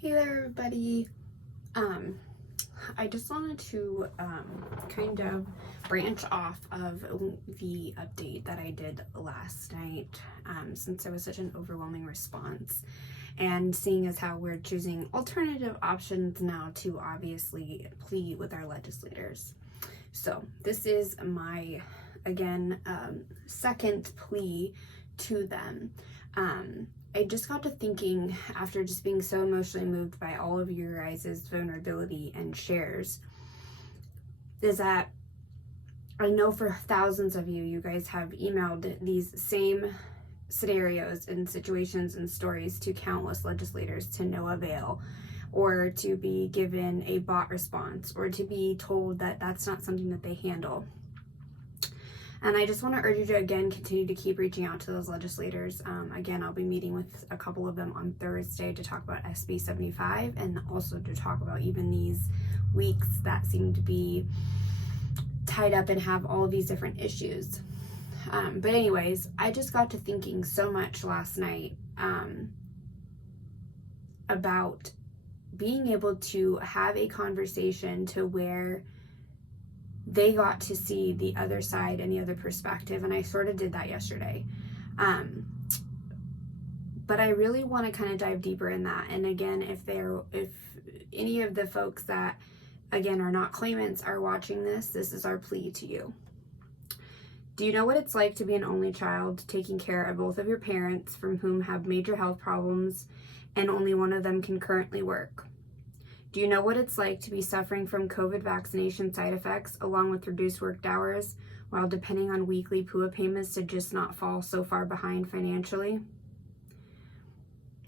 Hey there, everybody. I just wanted to kind of branch off of the update that I did last night, since there was such an overwhelming response, and seeing as how we're choosing alternative options now to obviously plead with our legislators. So this is my, again, second plea to them. I just got to thinking, after just being so emotionally moved by all of your guys' vulnerability and shares, is that I know for thousands of you guys have emailed these same scenarios and situations and stories to countless legislators to no avail, or to be given a bot response, or to be told that that's not something that they handle. And I just want to urge you to, again, continue to keep reaching out to those legislators. Again, I'll be meeting with a couple of them on Thursday to talk about SB 75 and also to talk about even these weeks that seem to be tied up and have all of these different issues. But anyways, I just got to thinking so much last night about being able to have a conversation to where they got to see the other side and the other perspective, and I sort of did that yesterday. But I really want to kind of dive deeper in that. And again, if any of the folks that, again, are not claimants are watching this is our plea to you. Do you know what it's like to be an only child, taking care of both of your parents from whom have major health problems and only one of them can currently work? Do you know what it's like to be suffering from COVID vaccination side effects along with reduced work hours while depending on weekly PUA payments to just not fall so far behind financially?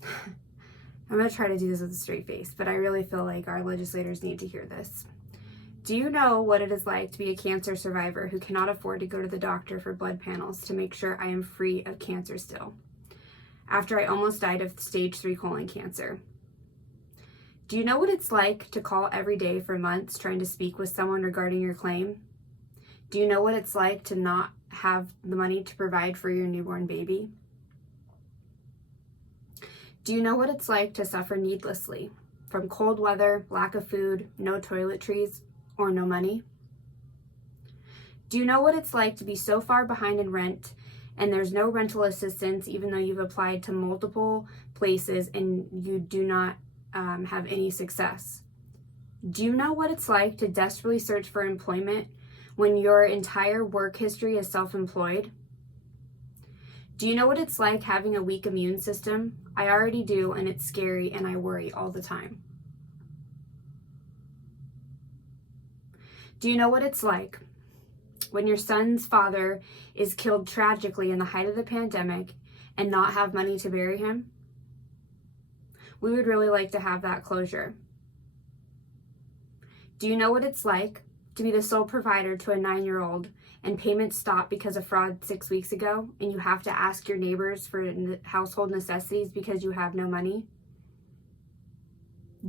I'm going to try to do this with a straight face, but I really feel like our legislators need to hear this. Do you know what it is like to be a cancer survivor who cannot afford to go to the doctor for blood panels to make sure I am free of cancer still, after I almost died of stage 3 colon cancer? Do you know what it's like to call every day for months trying to speak with someone regarding your claim? Do you know what it's like to not have the money to provide for your newborn baby? Do you know what it's like to suffer needlessly from cold weather, lack of food, no toiletries, or no money? Do you know what it's like to be so far behind in rent and there's no rental assistance even though you've applied to multiple places and you do not have any success? Do you know what it's like to desperately search for employment when your entire work history is self-employed? Do you know what it's like having a weak immune system? I already do, and it's scary, and I worry all the time. Do you know what it's like when your son's father is killed tragically in the height of the pandemic and not have money to bury him? We would really like to have that closure. Do you know what it's like to be the sole provider to a 9-year-old and payments stop because of fraud 6 weeks ago and you have to ask your neighbors for household necessities because you have no money?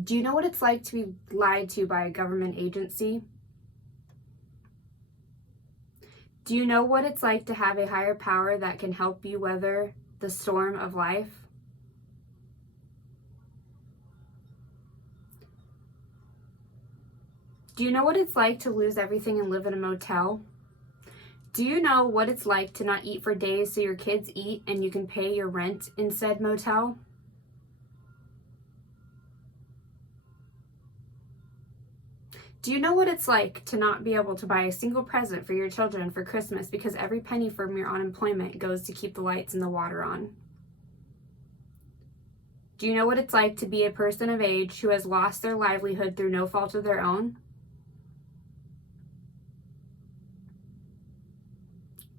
Do you know what it's like to be lied to by a government agency? Do you know what it's like to have a higher power that can help you weather the storm of life? Do you know what it's like to lose everything and live in a motel? Do you know what it's like to not eat for days so your kids eat and you can pay your rent in said motel? Do you know what it's like to not be able to buy a single present for your children for Christmas because every penny from your unemployment goes to keep the lights and the water on? Do you know what it's like to be a person of age who has lost their livelihood through no fault of their own?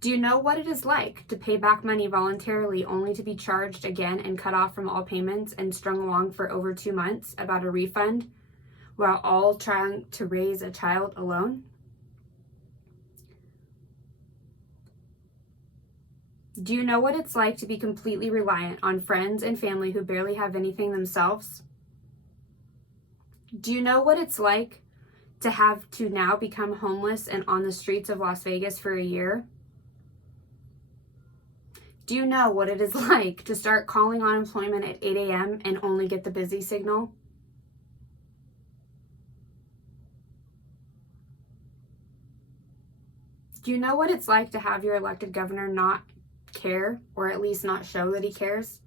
Do you know what it is like to pay back money voluntarily only to be charged again and cut off from all payments and strung along for over 2 months about a refund while all trying to raise a child alone? Do you know what it's like to be completely reliant on friends and family who barely have anything themselves? Do you know what it's like to have to now become homeless and on the streets of Las Vegas for a year? Do you know what it is like to start calling unemployment at 8 a.m. and only get the busy signal? Do you know what it's like to have your elected governor not care, or at least not show that he cares?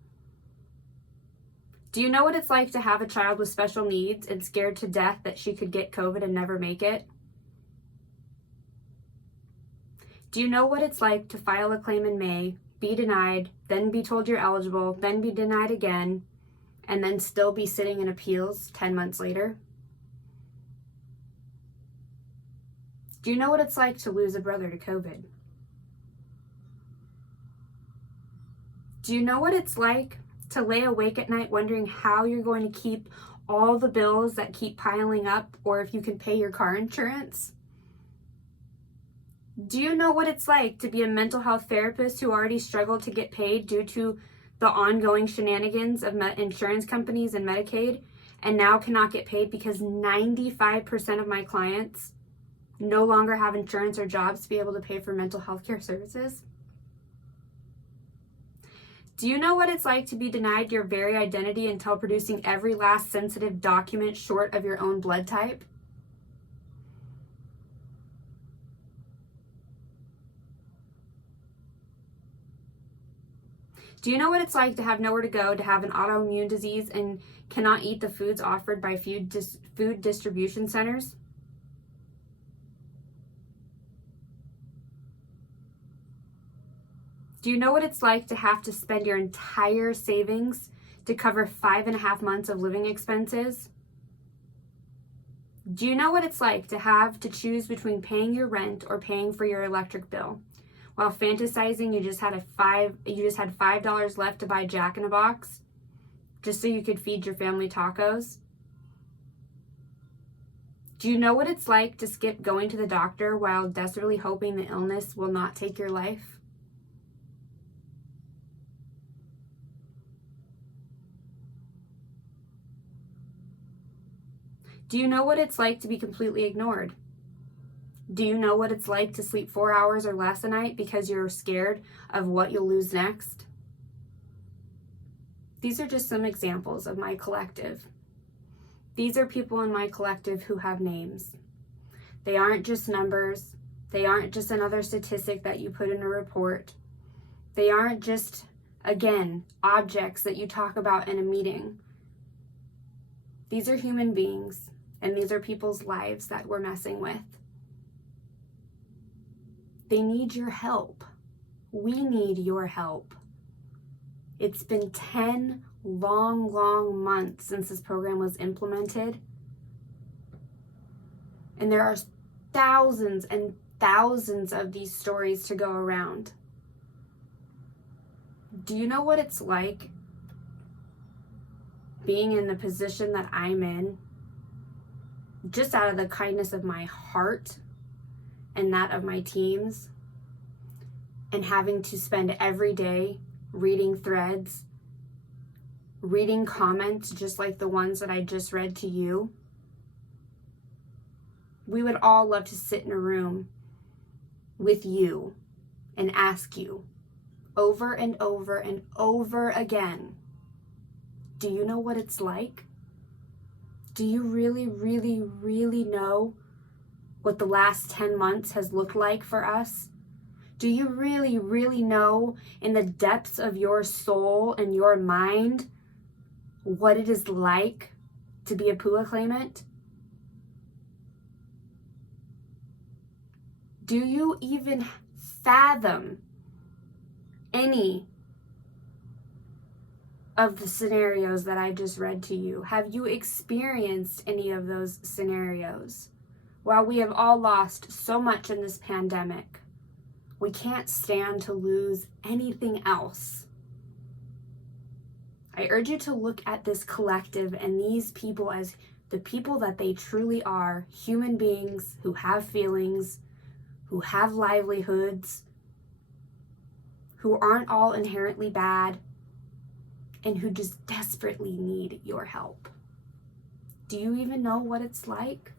Do you know what it's like to have a child with special needs and scared to death that she could get COVID and never make it? Do you know what it's like to file a claim in May, be denied, then be told you're eligible, then be denied again, and then still be sitting in appeals 10 months later? Do you know what it's like to lose a brother to COVID? Do you know what it's like to lay awake at night wondering how you're going to keep all the bills that keep piling up, or if you can pay your car insurance? Do you know what it's like to be a mental health therapist who already struggled to get paid due to the ongoing shenanigans of insurance companies and Medicaid, and now cannot get paid because 95% of my clients no longer have insurance or jobs to be able to pay for mental health care services? Do you know what it's like to be denied your very identity until producing every last sensitive document short of your own blood type? Do you know what it's like to have nowhere to go, to have an autoimmune disease, and cannot eat the foods offered by food distribution centers? Do you know what it's like to have to spend your entire savings to cover 5.5 months of living expenses? Do you know what it's like to have to choose between paying your rent or paying for your electric bill, while fantasizing you just had $5 left to buy Jack in a Box just so you could feed your family tacos? Do you know what it's like to skip going to the doctor while desperately hoping the illness will not take your life? Do you know what it's like to be completely ignored? Do you know what it's like to sleep 4 hours or less a night because you're scared of what you'll lose next? These are just some examples of my collective. These are people in my collective who have names. They aren't just numbers. They aren't just another statistic that you put in a report. They aren't just, again, objects that you talk about in a meeting. These are human beings, and these are people's lives that we're messing with. They need your help. We need your help. It's been 10 long months since this program was implemented, and there are thousands and thousands of these stories to go around. Do you know what it's like being in the position that I'm in, just out of the kindness of my heart and that of my teams, and having to spend every day reading threads, reading comments just like the ones that I just read to you? We would all love to sit in a room with you and ask you over and over and over again, do you know what it's like? Do you really know what the last 10 months has looked like for us? Do you really know in the depths of your soul and your mind what it is like to be a PUA claimant? Do you even fathom any of the scenarios that I just read to you? Have you experienced any of those scenarios? While we have all lost so much in this pandemic, we can't stand to lose anything else. I urge you to look at this collective and these people as the people that they truly are, human beings who have feelings, who have livelihoods, who aren't all inherently bad, and who just desperately need your help. Do you even know what it's like?